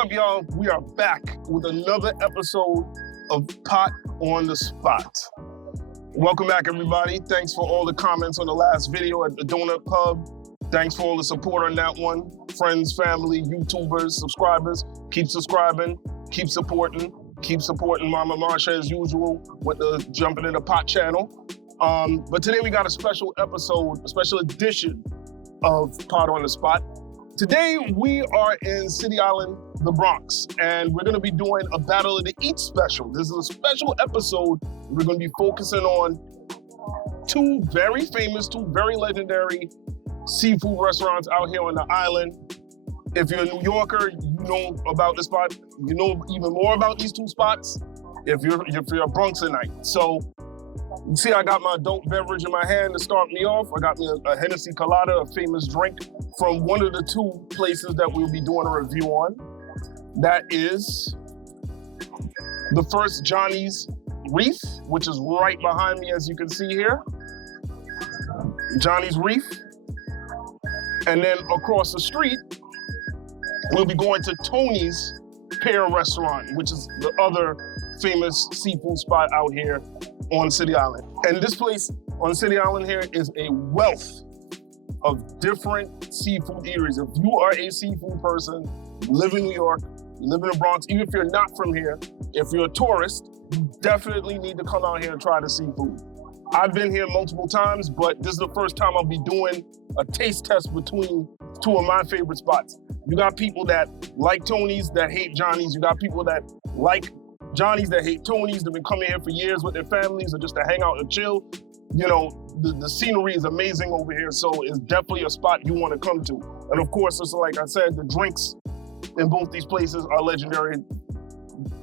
up, y'all? We are back with another episode of Pot on the Spot. Welcome back, everybody. Thanks for all the comments on the last video at the Donut Pub. Thanks for all the support on that one. Friends, family, YouTubers, subscribers, keep subscribing, keep supporting Mama Marsha as usual with the Jumping in the Pot channel. But today we got a special episode, a special edition of Pot on the Spot. Today we are in City Island, the Bronx, and we're gonna be doing a Battle of the Eats special. This is a special episode. We're gonna be focusing on two very famous, two very legendary seafood restaurants out here on the island. If you're a New Yorker, you know about this spot. You know even more about these two spots if you're a Bronxite. So you see I got my adult beverage in my hand to start me off. I got me a Hennessy Colada, a famous drink from one of the two places that we'll be doing a review on. That is the first Johnny's Reef, which is right behind me as you can see here. Johnny's Reef. And then across the street, we'll be going to Tony's Pier restaurant, which is the other famous seafood spot out here on City Island. And this place on City Island here is a wealth of different seafood eateries. If you are a seafood person, you live in New York, you live in the Bronx, even if you're not from here, if you're a tourist, you definitely need to come out here and try the seafood. I've been here multiple times, but this is the first time I'll be doing a taste test between two of my favorite spots. You got people that like Tony's that hate Johnny's. You got people that like Johnny's that hate Tony's. They've been coming here for years with their families or just to hang out and chill. You know, the scenery is amazing over here, so it's definitely a spot you want to come to. And of course, just like I said, the drinks in both these places are legendary,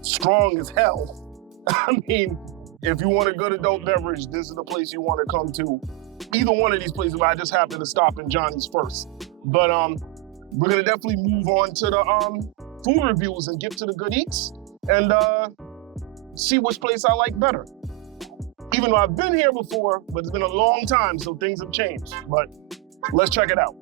strong as hell. I mean, if you want a good adult beverage, this is the place you want to come to. Either one of these places, but I just happened to stop in Johnny's first. But we're gonna definitely move on to the food reviews and get to the good eats and see which place I like better. Even though I've been here before, but it's been a long time, so things have changed. But let's check it out.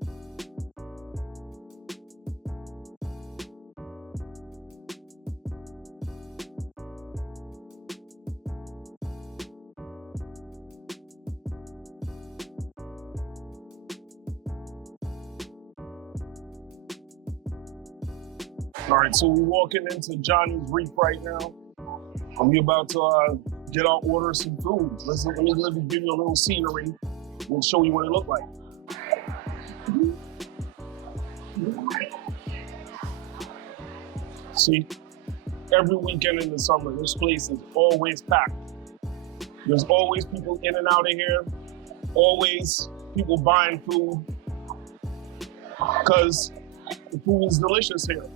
All right, so we're walking into Johnny's Reef right now. And we're about to get our order of some food. Let me give you a little scenery and show you what it looked like. See, every weekend in the summer, this place is always packed. There's always people in and out of here, always people buying food, because the food is delicious here.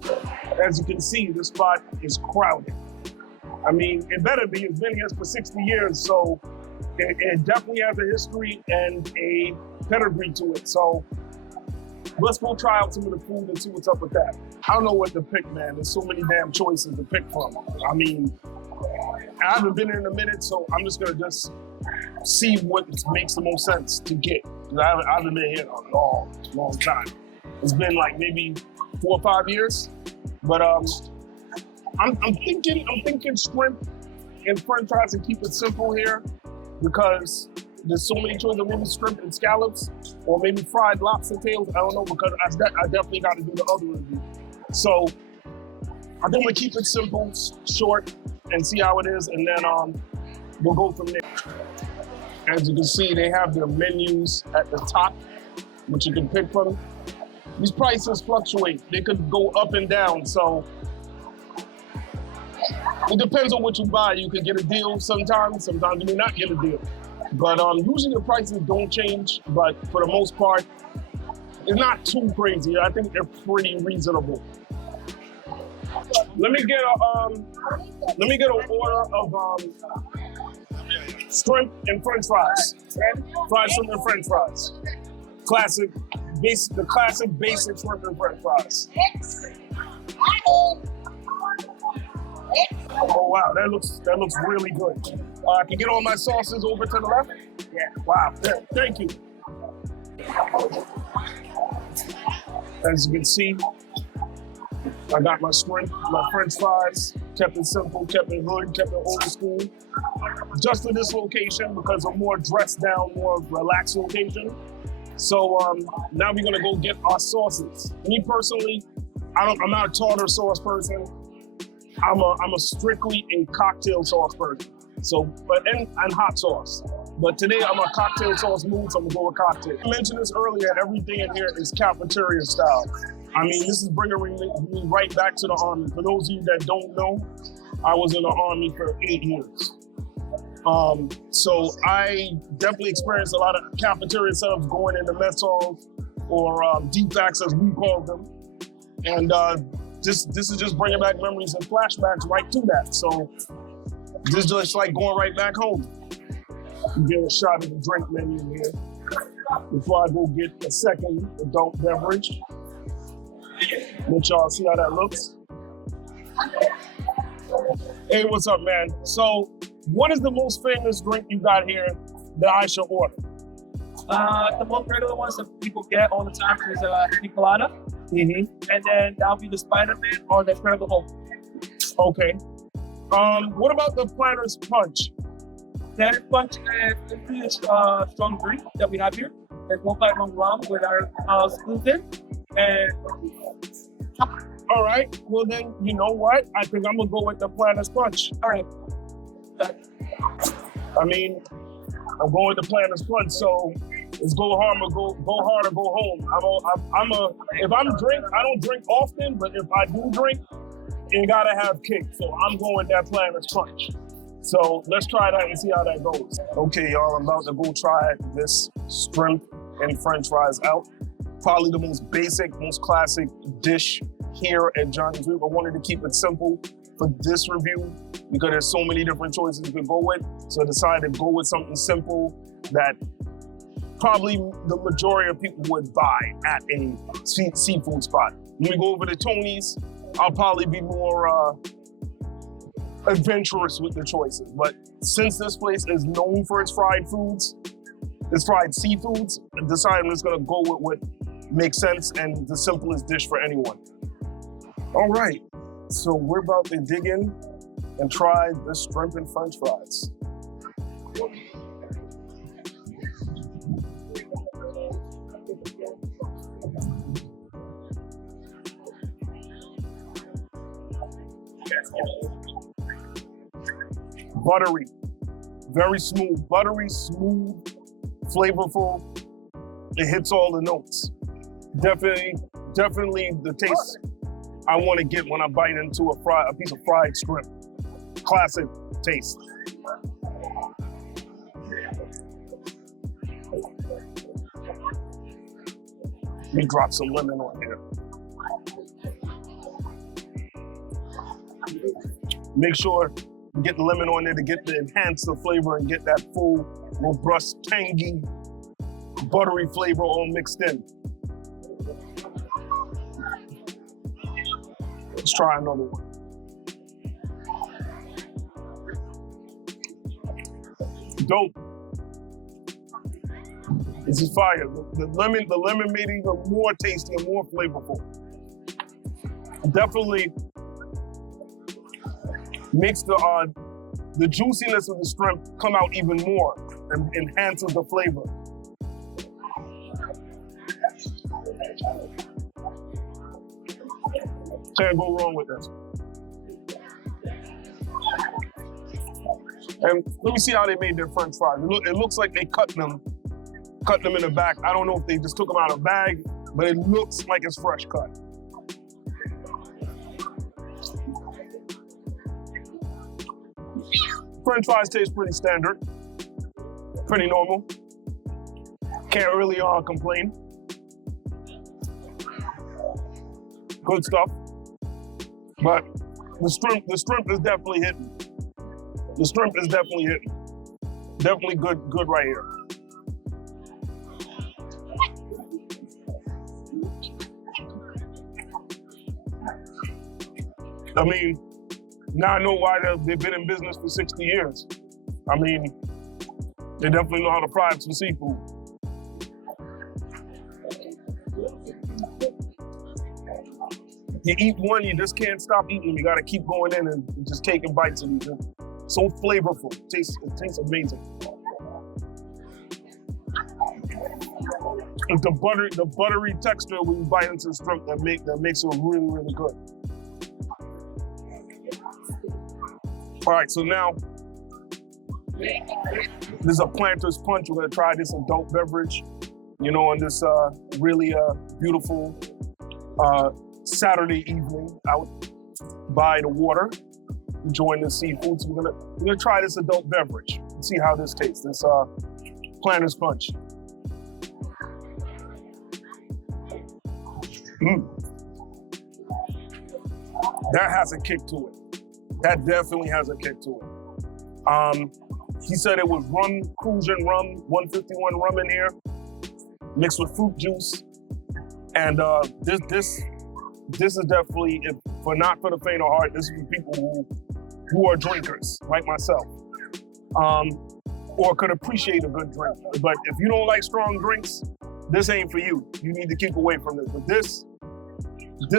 As you can see, this spot is crowded. I mean, it better be. It's been here for 60 years, so it definitely has a history and a pedigree to it. So let's go try out some of the food and see what's up with that. I don't know what to pick, man. There's so many damn choices to pick from. I mean, I haven't been here in a minute, so I'm just gonna see what makes the most sense to get. I haven't been here in a long time. It's been like maybe 4 or 5 years. But I'm thinking shrimp and French fries and keep it simple here because there's so many choices. Maybe shrimp and scallops, or maybe fried lobster tails. I don't know, because I definitely got to do the other review. So I think I'm gonna keep it simple, short, and see how it is, and then we'll go from there. As you can see, they have their menus at the top, which you can pick from. These prices fluctuate. They could go up and down, so it depends on what you buy. You could get a deal sometimes you may not get a deal. But usually the prices don't change, but for the most part, it's not too crazy. I think they're pretty reasonable. Let me get an order of shrimp and French fries. Fried shrimp and French fries. The classic basic shrimp and French fries. Oh wow, that looks really good. I can get all my sauces over to the left? Yeah. Wow, thank you. As you can see, I got my shrimp, my French fries, kept it simple, kept it hood, kept it old school. Just for this location because a more dressed down, more relaxed location. So now we're gonna go get our sauces. Me personally, I'm not a tartar sauce person. I'm a strictly a cocktail sauce person. So, and hot sauce. But today I'm a cocktail sauce mood, so I'm gonna go with cocktail. I mentioned this earlier, everything in here is cafeteria style. I mean, this is bringing me right back to the Army. For those of you that don't know, I was in the Army for 8 years. So I definitely experienced a lot of cafeteria setups going into mess halls or DFACs as we call them. And this is just bringing back memories and flashbacks right to that. So this is just like going right back home. Get a shot of the drink menu here before I go get a second adult beverage. Let y'all see how that looks. Hey, what's up, man? So, what is the most famous drink you got here that I should order? The most regular ones that people get all the time is pina colada. Mm-hmm. And then that'll be the Spider-Man or the Incredible Hulk. Okay. What about the Planner's Punch? That punch is strong drink that we have here. There's 151 rum with our gluten. And all right. Well, then, you know what? I think I'm going to go with the Planner's Punch. All right. I mean, I'm going with the Planner's Punch, so it's go hard or go hard or go home. If I'm drink, I don't drink often, but if I do drink, it gotta have kick. So I'm going with that Planner's Punch. So let's try that and see how that goes. Okay, y'all, I'm about to go try this shrimp and French fries out. Probably the most basic, most classic dish here at Johnny's Reef. I wanted to keep it simple for this review because there's so many different choices you could go with. So I decided to go with something simple that probably the majority of people would buy at a seafood spot. When we go over to Tony's, I'll probably be more adventurous with the choices. But since this place is known for its fried foods, its fried seafoods, I decided I'm just gonna go with what makes sense and the simplest dish for anyone. All right, so we're about to dig in and try the shrimp and French fries. Buttery, very smooth, buttery, smooth, flavorful. It hits all the notes. Definitely the taste I want to get when I bite into a piece of fried shrimp. Classic taste. Let me drop some lemon on here. Make sure you get the lemon on there to enhance the flavor and get that full, robust, tangy, buttery flavor all mixed in. Let's try another one. Dope. This is fire. The lemon made it even more tasty and more flavorful. Definitely makes the juiciness of the shrimp come out even more and enhances the flavor. Can't go wrong with this. And let me see how they made their French fries. It looks like they cut them in the back. I don't know if they just took them out of a bag, but it looks like it's fresh cut. French fries taste pretty standard, pretty normal. Can't really complain. Good stuff. But the shrimp is definitely hitting. The shrimp is definitely hitting. Definitely good right here. I mean, now I know why they've been in business for 60 years. I mean, they definitely know how to fry up some seafood. You eat one, you just can't stop eating. You gotta keep going in and just taking bites of these. So flavorful. It tastes amazing. It's the buttery texture when you bite into the shrimp that makes it really, really good. All right, so now this is a Planter's Punch. We're gonna try this adult beverage, you know, on this really beautiful Saturday evening out by the water, enjoying the seafood. So we're gonna try this adult beverage and see how this tastes. This Planter's Punch. That has a kick to it. That definitely has a kick to it. He said it was rum, Cruisin' rum, 151 rum in here, mixed with fruit juice. And this is definitely, not for the faint of heart, this is for people who are drinkers, like myself, or could appreciate a good drink. But if you don't like strong drinks, this ain't for you. You need to keep away from this. But this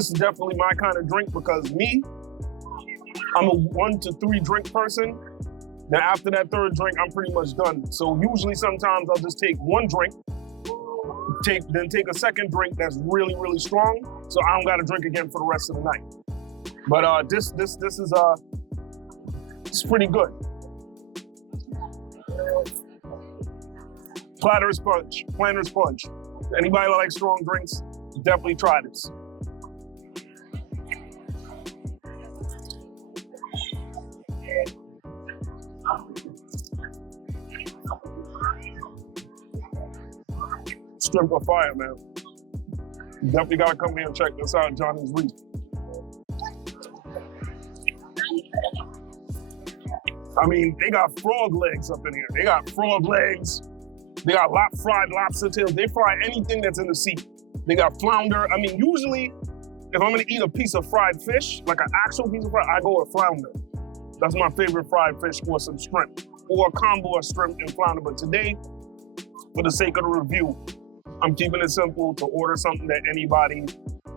is definitely my kind of drink because me, I'm a 1 to 3 drink person. Now after that third drink, I'm pretty much done. So usually sometimes I'll just take one drink, then take a second drink that's really, really strong, so I don't gotta drink again for the rest of the night. But this is it's pretty good. Planter's Punch. Anybody that likes strong drinks, definitely try this. Shrimp are fire, man. You definitely gotta come here and check this out, Johnny's Reef. I mean, they got frog legs up in here. They got frog legs. They got fried lobster tails. They fry anything that's in the sea. They got flounder. I mean, usually, if I'm gonna eat a piece of fried fish, like an actual piece of fried, I go with flounder. That's my favorite fried fish, or some shrimp, or a combo of shrimp and flounder. But today, for the sake of the review, I'm keeping it simple to order something that anybody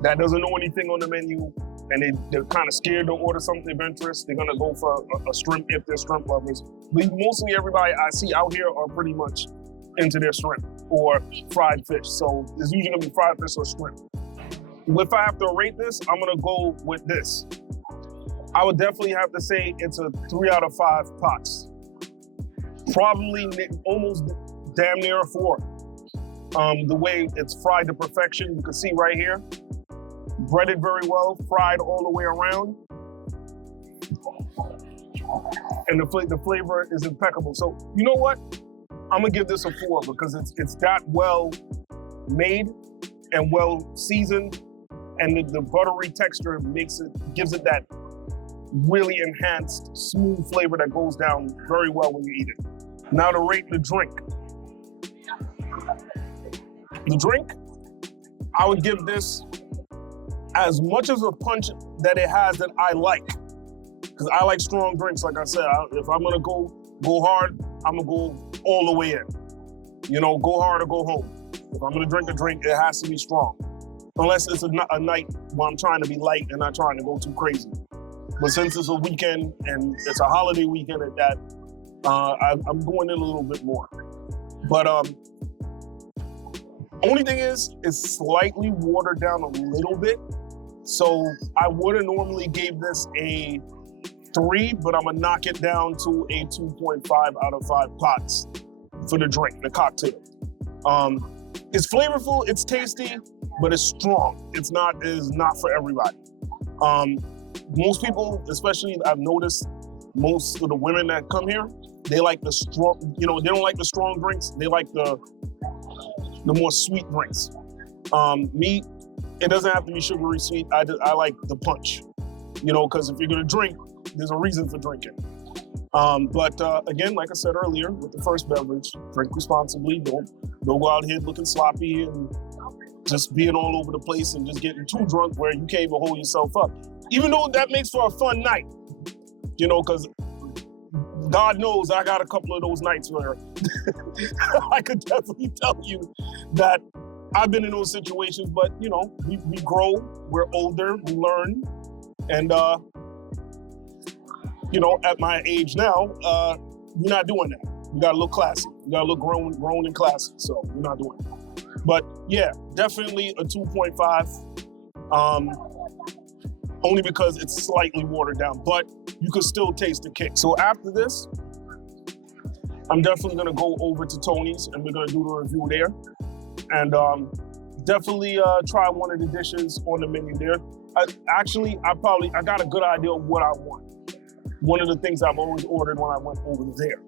that doesn't know anything on the menu and they're kind of scared to order something of interest, they're gonna go for a shrimp if they're shrimp lovers. But mostly everybody I see out here are pretty much into their shrimp or fried fish. So it's usually gonna be fried fish or shrimp. If I have to rate this, I'm gonna go with this. I would definitely have to say it's a 3 out of 5 pots. Probably almost damn near a 4. The way it's fried to perfection, you can see right here. Breaded very well, fried all the way around. And the flavor is impeccable. So you know what? I'm gonna give this a 4 because it's that well made and well seasoned, and the buttery texture gives it that really enhanced, smooth flavor that goes down very well when you eat it. Now to rate the drink. The drink, I would give this as much as a punch that it has that I like. Because I like strong drinks, like I said. If I'm gonna go hard, I'm gonna go all the way in. You know, go hard or go home. If I'm gonna drink a drink, it has to be strong. Unless it's a night where I'm trying to be light and not trying to go too crazy. But since it's a weekend and it's a holiday weekend at that, I'm going in a little bit more. But only thing is, it's slightly watered down a little bit. So I would have normally gave this a 3, but I'm gonna knock it down to a 2.5 out of 5 pots for the drink, the cocktail. It's flavorful, it's tasty, but it's strong. It's not for everybody. Most people, especially I've noticed, most of the women that come here, they like the strong, they don't like the strong drinks. They like the more sweet drinks. Me, it doesn't have to be sugary sweet. I like the punch, because if you're gonna drink, there's a reason for drinking. But again, like I said earlier, with the first beverage, drink responsibly. Don't go out here looking sloppy and just being all over the place and just getting too drunk where you can't even hold yourself up. Even though that makes for a fun night, because God knows I got a couple of those nights where I could definitely tell you that I've been in those situations, but you know, we grow, we're older, we learn, and you know, at my age now, we're not doing that. We gotta look classy. We gotta look grown and classy. So we're not doing that. But yeah, definitely a 2.5. Only because it's slightly watered down, but you can still taste the kick. So after this, I'm definitely gonna go over to Tony's and we're gonna do the review there. And definitely try one of the dishes on the menu there. I got a good idea of what I want. One of the things I've always ordered when I went over there.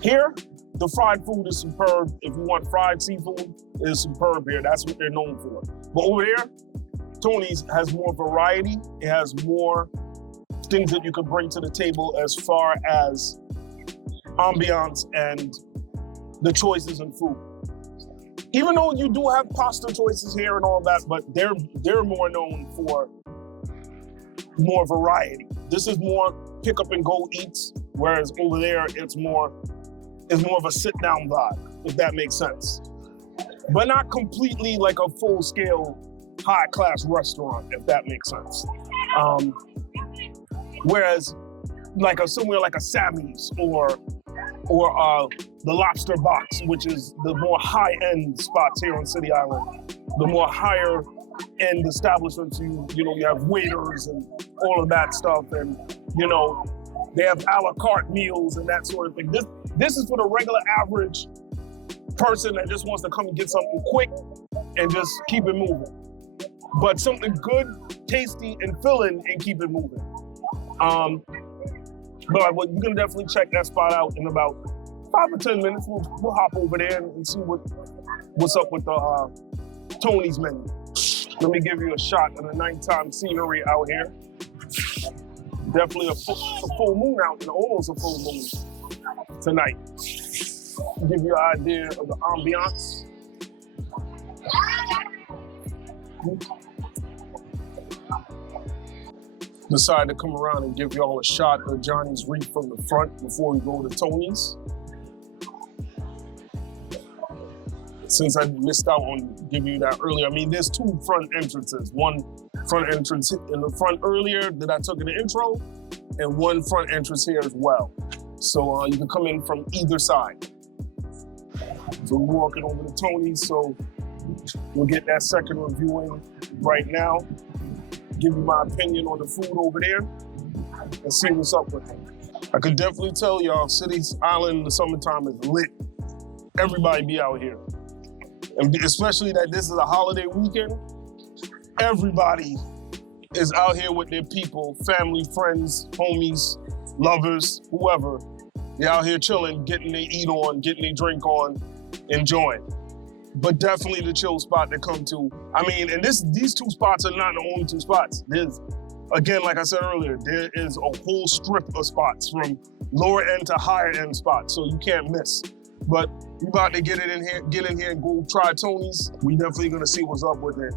Here, the fried food is superb. If you want fried seafood, it's superb here. That's what they're known for. But over there, Tony's has more variety. It has more things that you can bring to the table as far as ambiance and the choices in food. Even though you do have pasta choices here and all that, but they're more known for more variety. This is more pick up and go eats, whereas over there it's more of a sit down vibe, if that makes sense. But not completely like a full scale high class restaurant, if that makes sense. Whereas like somewhere like a Sammy's or the Lobster Box, which is the more high end spots here on City Island, the more higher end establishments, you know, you have waiters and all of that stuff, and you know, they have a la carte meals and that sort of thing. This is for the regular average person that just wants to come and get something quick and just keep it moving. But something good, tasty, and filling and keep it moving. But you can definitely check that spot out in about 5 or 10 minutes. We'll hop over there and see what's up with the Tony's menu. Let me give you a shot of the nighttime scenery out here. Definitely a full moon out, and almost a full moon tonight. Give you an idea of the ambiance. Decided to come around and give y'all a shot of Johnny's Reef from the front before we go to Tony's. Since I missed out on giving you that earlier, I mean, there's 2 front entrances. One front entrance in the front earlier that I took in the intro, and one front entrance here as well. So you can come in from either side. So we're walking over to Tony's, so we'll get that second review in right now. Give you my opinion on the food over there and see what's up with it. I could definitely tell y'all, City Island in the summertime is lit. Everybody be out here. And especially that this is a holiday weekend, everybody is out here with their people, family, friends, homies, lovers, whoever. They're out here chilling, getting their eat on, getting their drink on, enjoying. But definitely the chill spot to come to. I mean, and these 2 spots are not the only 2 spots. There's, again, like I said earlier, there is a whole strip of spots from lower end to higher end spots, so you can't miss. But we about to get in here and go try Tony's. We definitely gonna see what's up with it.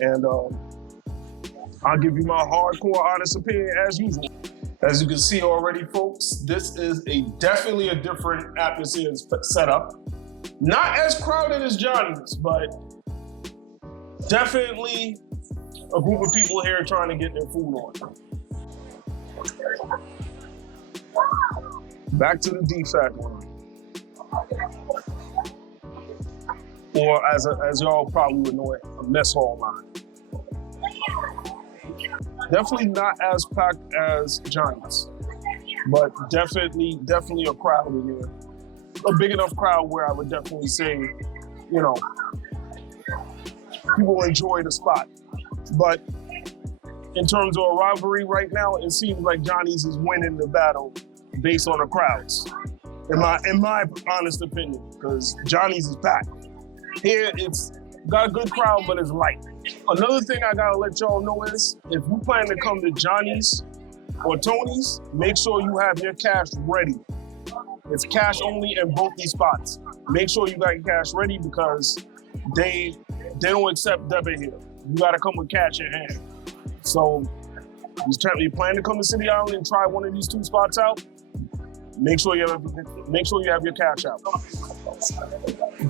And I'll give you my hardcore honest opinion as usual. As you can see already, folks, this is definitely a different atmosphere and setup. Not as crowded as Johnny's, but definitely a group of people here trying to get their food on. Back to the DFAT line. Or as y'all probably would know it, a mess hall line. Definitely not as packed as Johnny's, but definitely a crowd in here. A big enough crowd where I would definitely say, you know, people enjoy the spot. But in terms of a rivalry right now, it seems like Johnny's is winning the battle based on the crowds. In my honest opinion, because Johnny's is packed. Here, it's got a good crowd, but it's light. Another thing I gotta let y'all know is, if you plan to come to Johnny's or Tony's, make sure you have your cash ready. It's cash only in both these spots. Make sure you got your cash ready because they don't accept debit here. You gotta come with cash in hand. So, you plan to come to City Island and try one of these 2 spots out, Make sure you have your cash out.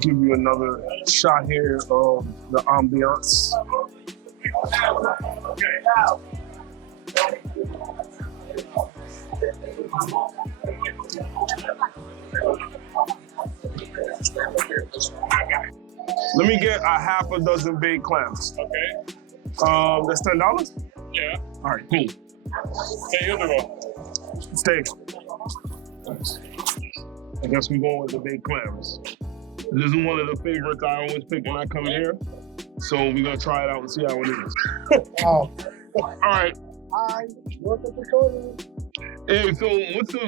Give you another shot here of the ambiance. Let me get a half a dozen baked clams. Okay. That's $10? Yeah. All right, cool. Okay, you're the one. Steak. I guess we're going with the baked clams. This is one of the favorites I always pick when I come here. So we're gonna try it out and see how it is. All right. Hey, so what's the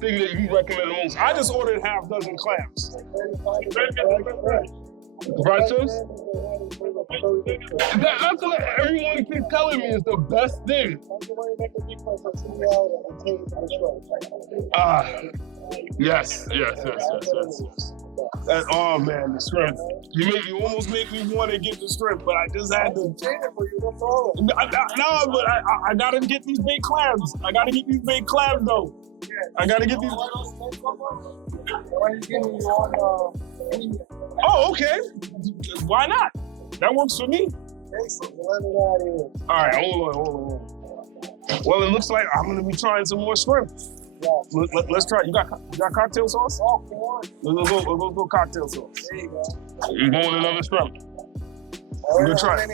thing that you recommend the most? I just ordered half dozen clams. Fried toast? That's what everyone keeps telling me is the best thing. Yes. Oh man, the shrimp. You almost make me want to get the shrimp, but I just had to. No, but I gotta get these baked clams. I gotta get these baked clams though. I gotta get these. Oh, okay. Why not? That works for me. All right, hold on. Well, it looks like I'm gonna be trying some more shrimp. Let's try. You got cocktail sauce? Let's go cocktail sauce. There you go. You're going another shrimp. I'm gonna try.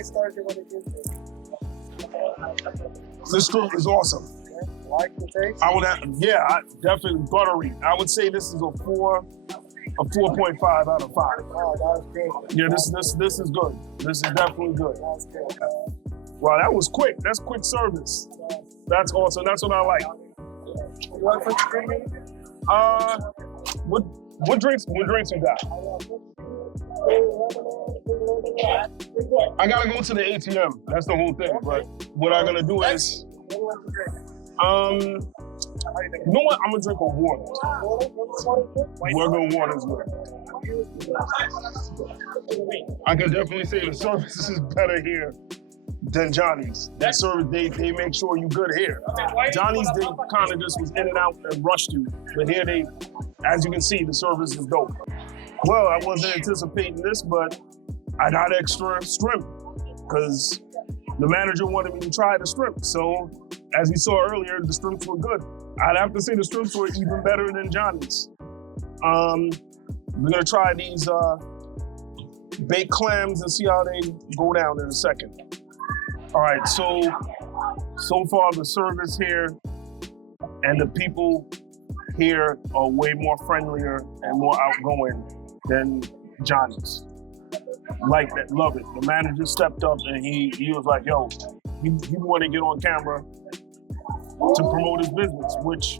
This shrimp is awesome. Like the taste? I definitely buttery. I would say this is a 4.5 out of 5. Oh, that was good. Yeah, this is good. This is definitely good. That was good. Wow, that was quick. That's quick service. That's awesome. That's what I like. You want to put your drink in? What drinks you got? I gotta go to the ATM. That's the whole thing. But what I'm gonna do is, you know what? I'm gonna drink a water. Regular water is good. I can definitely say the service is better here than Johnny's. That service, they make sure you good here. Johnny's, they kind of just was in and out and rushed you. But here they, as you can see, the service is dope. Well, I wasn't anticipating this, but I got extra shrimp because the manager wanted me to try the shrimp. So as we saw earlier, the shrimps were good. I'd have to say the shrimps were even better than Johnny's. We're gonna try these baked clams and see how they go down in a second. All right, so far the service here and the people here are way more friendlier and more outgoing than Johnny's. Like that, love it. The manager stepped up and he was like, yo, he want to get on camera to promote his business, which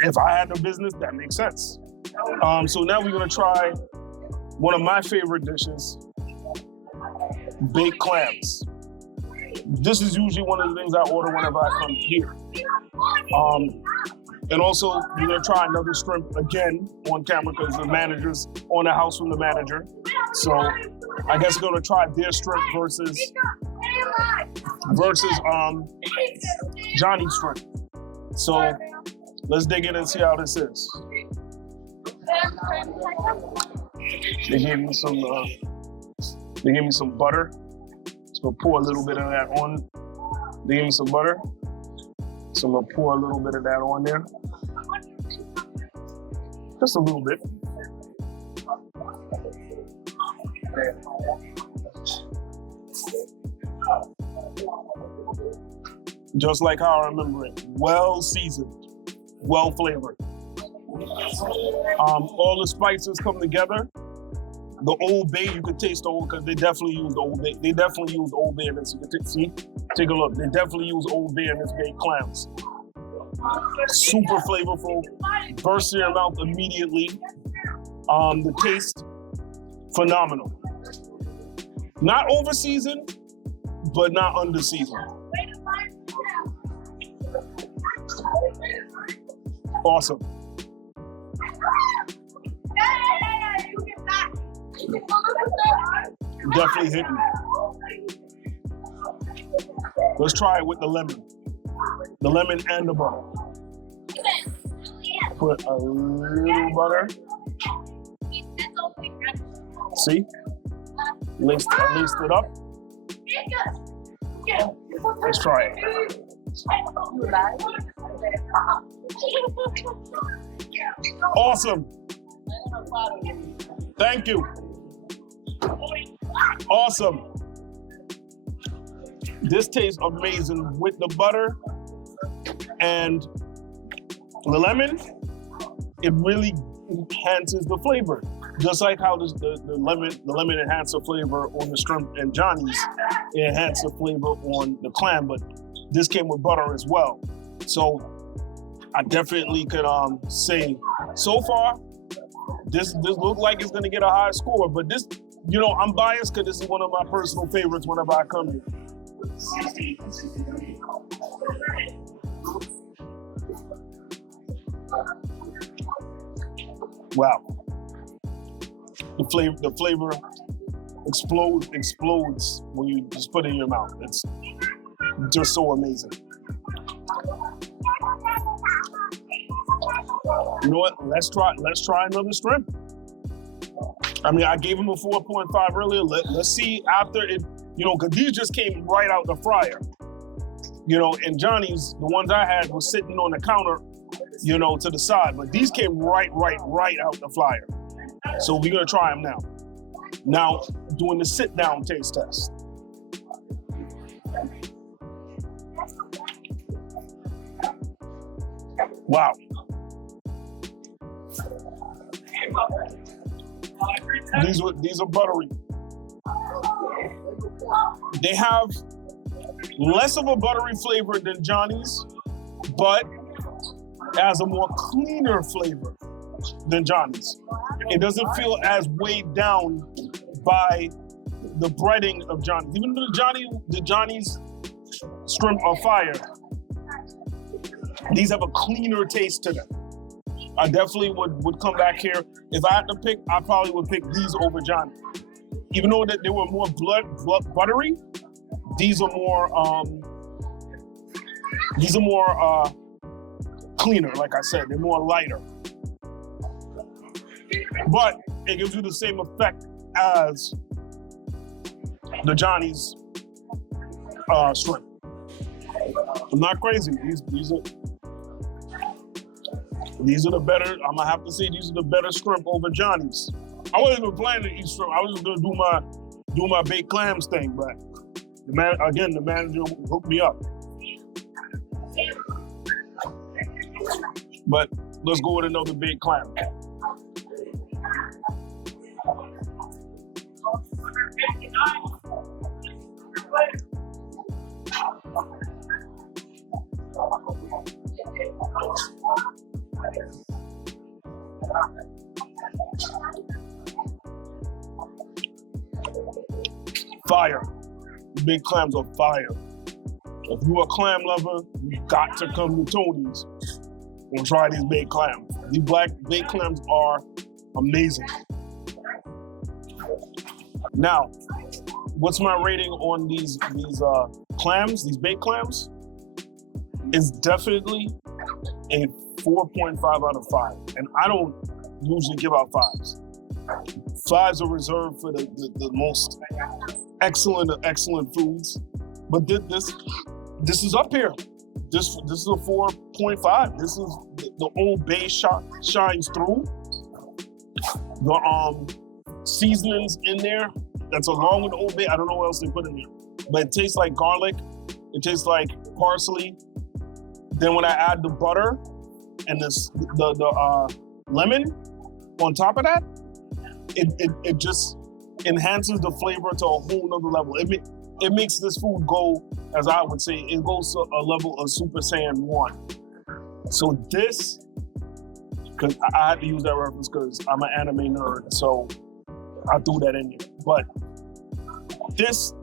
if I had no business, that makes sense. So now we're gonna try one of my favorite dishes, baked clams. This is usually one of the things I order whenever I come here. And also, we're gonna try another shrimp again on camera because the manager's on the house from the manager. So I guess we're gonna try their shrimp versus Johnny's shrimp. So let's dig in and see how this is. They gave me some butter. So I'll pour a little bit of that on. They gave me some butter. So I'm gonna pour a little bit of that on there. Just a little bit. Just like how I remember it. Well seasoned, well flavored. All the spices come together. The Old Bay, you can taste the old, because they definitely used Old Bay. They definitely used Old Bay in this. You can see, take a look. They definitely use Old Bay in this baked clams. Super flavorful, bursts in your mouth immediately. The taste, phenomenal. Not over seasoned, but not under seasoned. Awesome. Definitely hit me. Let's try it with the lemon. The lemon and the butter. Put a little butter. See? Laced it up. Let's try it. Awesome. Thank you. Awesome. This tastes amazing with the butter and the lemon. It really enhances the flavor. Just like how the lemon enhances the flavor on the shrimp and Johnny's, it enhances the flavor on the clam, but this came with butter as well. So I definitely could say, so far, this looks like it's gonna get a high score, but this, you know, I'm biased because this is one of my personal favorites whenever I come here. Wow. The flavor explodes when you just put it in your mouth. It's just so amazing. You know what? Let's try another shrimp. I mean, I gave him a 4.5 earlier. Let's see after it, you know, because these just came right out the fryer. You know, and Johnny's, the ones I had was sitting on the counter, you know, to the side, but these came right out the fryer. So we're gonna try them now. Now, doing the sit-down taste test. Wow. These are buttery. They have less of a buttery flavor than Johnny's, but has a more cleaner flavor than Johnny's. It doesn't feel as weighed down by the breading of Johnny's. Even though the Johnny's shrimp are fire, these have a cleaner taste to them. I definitely would come back here. If I had to pick, I probably would pick these over Johnny. Even though that they were more buttery, these are more cleaner. Like I said, they're more lighter. But it gives you the same effect as the Johnny's shrimp. I'm not crazy. These are the better. I'm gonna have to say these are the better shrimp over Johnny's. I wasn't even planning to eat shrimp. I was just gonna do my baked clams thing, but the manager hooked me up. But let's go with another baked clam. Fire. Big clams are fire. If you're a clam lover, you got to come to Tony's and try these baked clams. These baked clams are amazing. Now, what's my rating on these clams, these baked clams? It's definitely a 4.5 out of 5. And I don't usually give out 5s. 5s are reserved for the most excellent foods. But this is up here. This is a 4.5. This is the Old Bay shines through. The seasonings in there that's along with the Old Bay. I don't know what else they put in there, but it tastes like garlic. It tastes like parsley. Then when I add the butter and the lemon on top of that, it just enhances the flavor to a whole nother level. It makes this food go, as I would say, it goes to a level of Super Saiyan 1. So this, because I had to use that reference because I'm an anime nerd, so I threw that in there. But this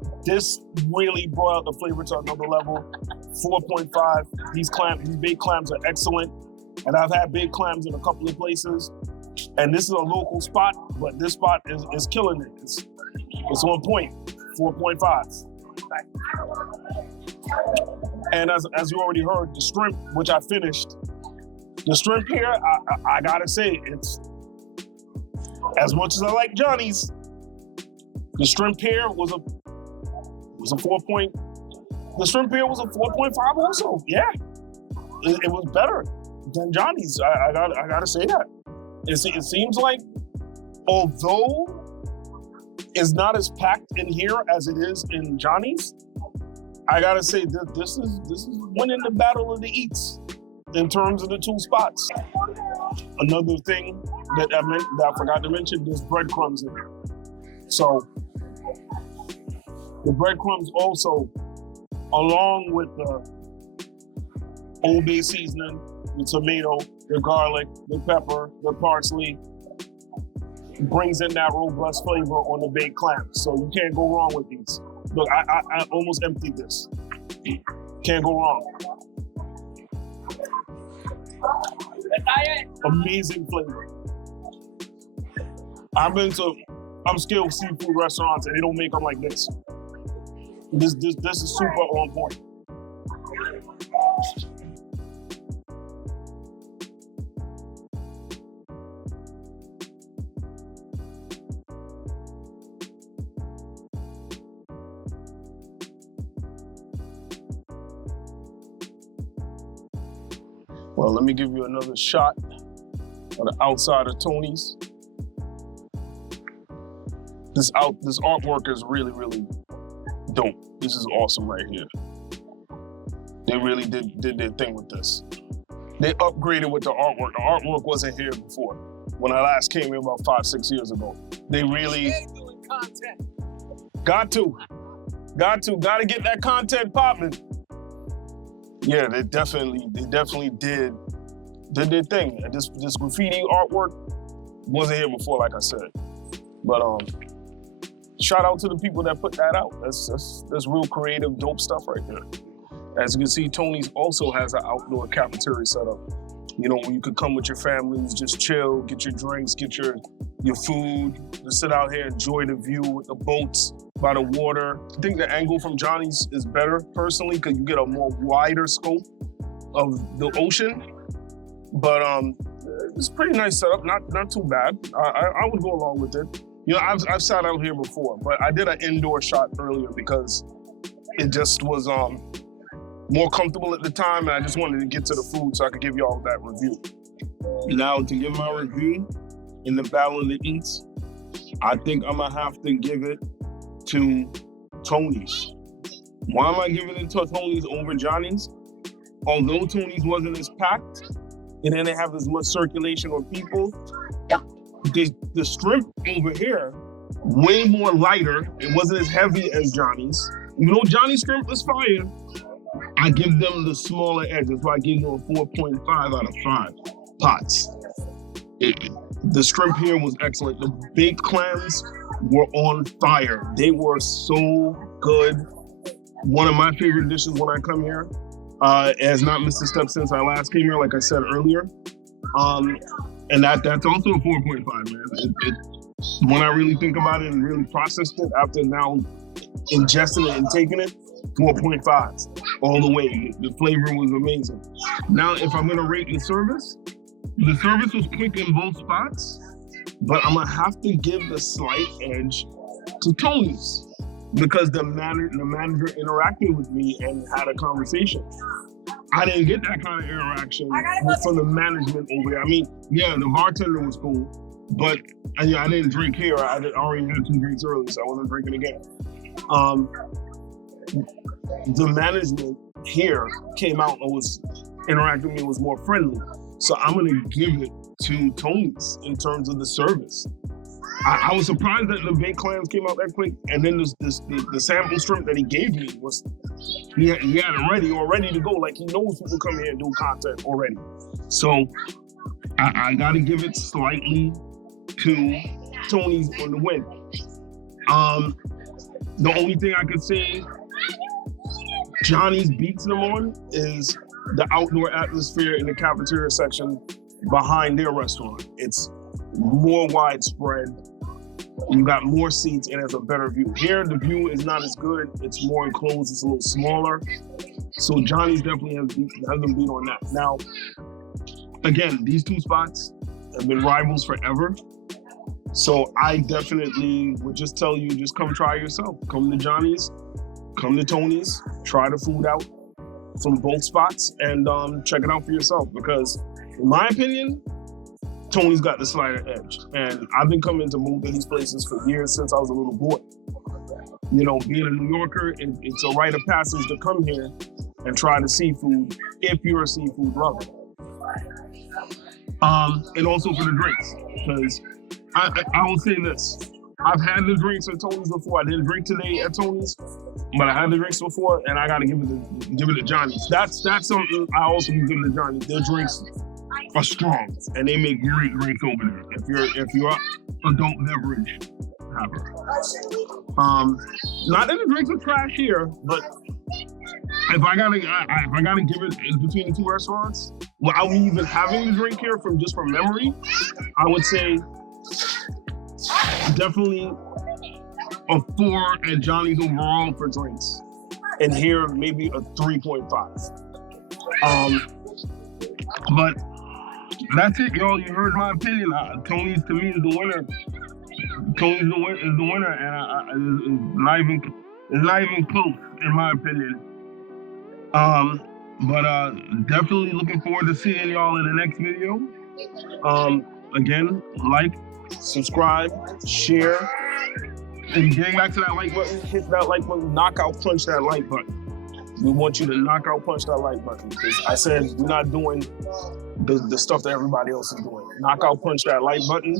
really brought out the flavor to another level. 4.5. These baked clams are excellent, and I've had baked clams in a couple of places. And this is a local spot, but this spot is killing it. It's on point. 4.5. And as you already heard, the shrimp, which I finished, The shrimp here, I gotta say, it's as much as I like Johnny's. The shrimp here was a 4 point. The shrimp here was a 4.5 also. Yeah, it was better than Johnny's. I gotta say that. It seems like, although it's not as packed in here as it is in Johnny's, I gotta say that this is winning the battle of the eats in terms of the two spots. Another thing that I forgot to mention, there's breadcrumbs in here. So the breadcrumbs also, along with the Old Bay seasoning, the tomato, the garlic, the pepper, the parsley, brings in that robust flavor on the baked clams. So you can't go wrong with these. Look, I almost emptied this. Can't go wrong. Amazing flavor. I've been to upscale seafood restaurants and they don't make them like this. This is super on point. Well, let me give you another shot of the outside of Tony's. This artwork is really, really dope. This is awesome right here. They really did their thing with this. They upgraded with the artwork. The artwork wasn't here before. When I last came here about 5-6 years ago. They really got to get that content popping. Yeah, they definitely did their thing. This graffiti artwork wasn't here before, like I said. But shout out to the people that put that out. That's real creative, dope stuff right there. As you can see, Tony's also has an outdoor cafeteria set up. You know, where you could come with your families, just chill, get your drinks, get your food, just sit out here, enjoy the view with the boats by the water. I think the angle from Johnny's is better, personally, because you get a more wider scope of the ocean. But it's a pretty nice setup, not too bad. I would go along with it. You know, I've sat out here before, but I did an indoor shot earlier because it just was more comfortable at the time, and I just wanted to get to the food so I could give you all that review. Now, to give my review in the battle of the eats, I think I'm gonna have to give it to Tony's. Why am I giving it to Tony's over Johnny's? Although Tony's wasn't as packed, and then they have as much circulation of people, the shrimp over here, way more lighter. It wasn't as heavy as Johnny's. You know, Johnny's shrimp was fire. I give them the smaller edge. That's why I gave them a 4.5 out of 5 pots. The shrimp here was excellent. The baked clams were on fire. They were so good. One of my favorite dishes when I come here. It has not missed a step since I last came here, like I said earlier. And that's also a 4.5, man. When I really think about it and really processed it after now ingesting it and taking it, 4.5 all the way. The flavor was amazing. Now, if I'm gonna rate the service was quick in both spots, but I'm gonna have to give the slight edge to Tony's because the manager interacted with me and had a conversation. I didn't get that kind of interaction from the management over there. I mean, yeah, the bartender was cool, but I didn't drink here. I already had 2 drinks early, so I wasn't drinking again. The management here came out and was interacting with me, was more friendly. So I'm gonna give it to Tony's in terms of the service. I was surprised that the baked clams came out that quick, and then the sample shrimp that he gave me was, he had it ready to go. Like, he knows people come here and do content already. So I gotta give it slightly to Tony's on the win. The only thing I could say Johnny's beats them on is the outdoor atmosphere in the cafeteria section behind their restaurant. It's more widespread. You got more seats and it's a better view. Here, the view is not as good. It's more enclosed. It's a little smaller. So Johnny's definitely has them beat on that. Now, again, these two spots have been rivals forever. So I definitely would just tell you, just come try yourself. Come to Johnny's, come to Tony's, try the food out from both spots and check it out for yourself. Because in my opinion, Tony's got the slighter edge. And I've been coming to both of these places for years since I was a little boy. You know, being a New Yorker, it's a rite of passage to come here and try the seafood if you're a seafood lover. And also for the drinks, because I will say this. I've had the drinks at Tony's before. I didn't drink today at Tony's, but I had the drinks before, and I got to give it to Johnny's. That's something I also give it to Johnny's. Their drinks are strong, and they make great drinks over there. If you're adult beverage haver. Not that the drinks are trash here, but if I gotta give it between the two restaurants, without me even having the drink here from memory, I would say definitely a 4 at Johnny's overall for drinks, and here maybe a 3.5. But that's it, y'all. You heard my opinion. Tony's to me is the winner. Tony's is the winner, and it's not even close in my opinion. But definitely looking forward to seeing y'all in the next video. Again, like, subscribe, share, and getting back to that like button, hit that like button, knockout punch that like button. We want you to knockout punch that like button, because I said we're not doing the stuff that everybody else is doing. Knockout punch that like button,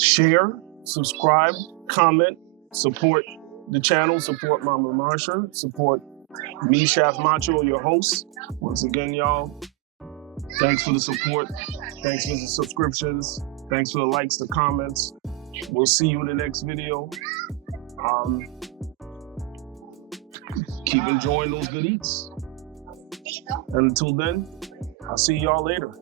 share, subscribe, comment, support the channel, support Mama Marsha, support me, Chef Macchio, your host. Once again, y'all, thanks for the support. Thanks for the subscriptions. Thanks for the likes, the comments. We'll see you in the next video. Keep enjoying those good eats. And until then, I'll see y'all later.